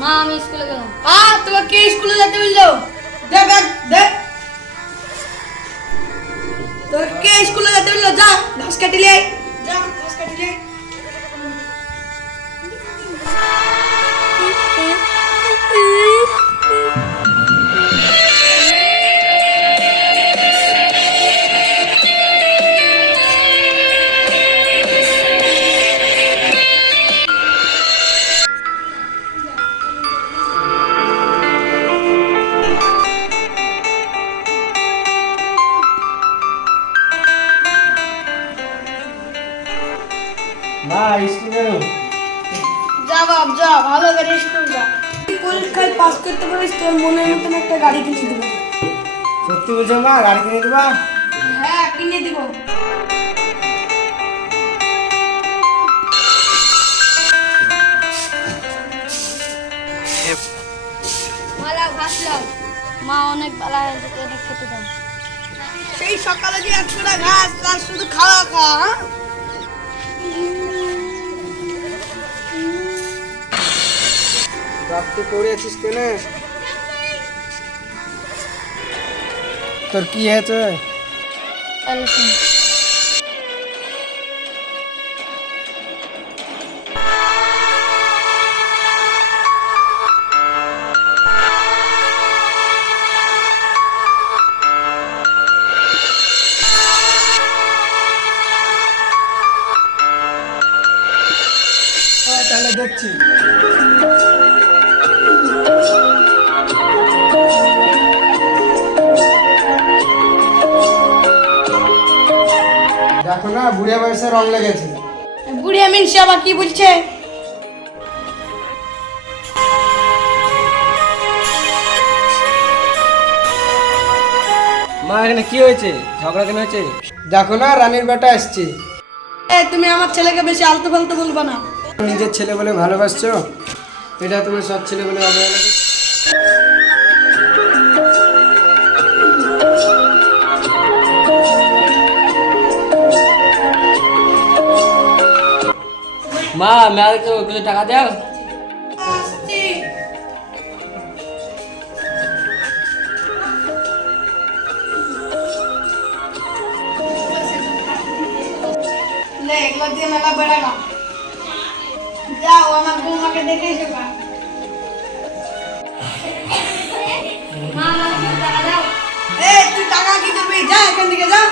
মা আমি স্কুলে গেলাম। তোমাকে কে স্কুলে যেতে বললো? দে ব্যাগ দে। তোর কে স্কুলে যেতে বললো? যা ঘাস কাটিলে আয়। যা ঘাস কাটিলে আয়। মা স্কুলে যা বাপ যা, ভালো করে স্কুল যা। পরীক্ষায় পাস করতে পারিস তোর মনের মতন একটা গাড়ি কিনে দিব। সত্যি বলছো মা, গাড়ি কিনে দিবা? হ্যাঁ কিনে দিব। মালা ঘাস লাও। মা অনেক বেলা হয়েছে, অনেক খেতে দাও। সেই সকালে যে এক ফোঁটা ঘাস, তার শুধু খাওয়া খাওয়া। হ্যাঁ? রাত্রে পড়ে আছিস কেন? তোর কি হয়েছে? তাহলে শুন। তাহলে দেখছি। দেখো না, বুড়িয়া বয়সে রং লেগেছে। বুড়িয়া মিনসে আবার কি বলছে? মা এখানে কি হয়েছে? ঝগড়া কেন হয়েছে? দেখো না, রানীর বেটা আসছে। তুমি আমার ছেলেকে বেশি আলতু ফালতু বলবা না। নিজের ছেলে বলে ভালোবাসছো, এটা তোমার সব ছেলে বলে অবহেলা করছো। মা মেয়াদকে কিছু টাকা দাও। আসছি। লে এগুলো দিয়ে মেলা বেড়া গা। যাও আমার বৌমাকে দেখে এসো গা। মা আমাকে কিছু টাকা দাও। তুই টাকা কি করবি? যা এখান থেকে যা।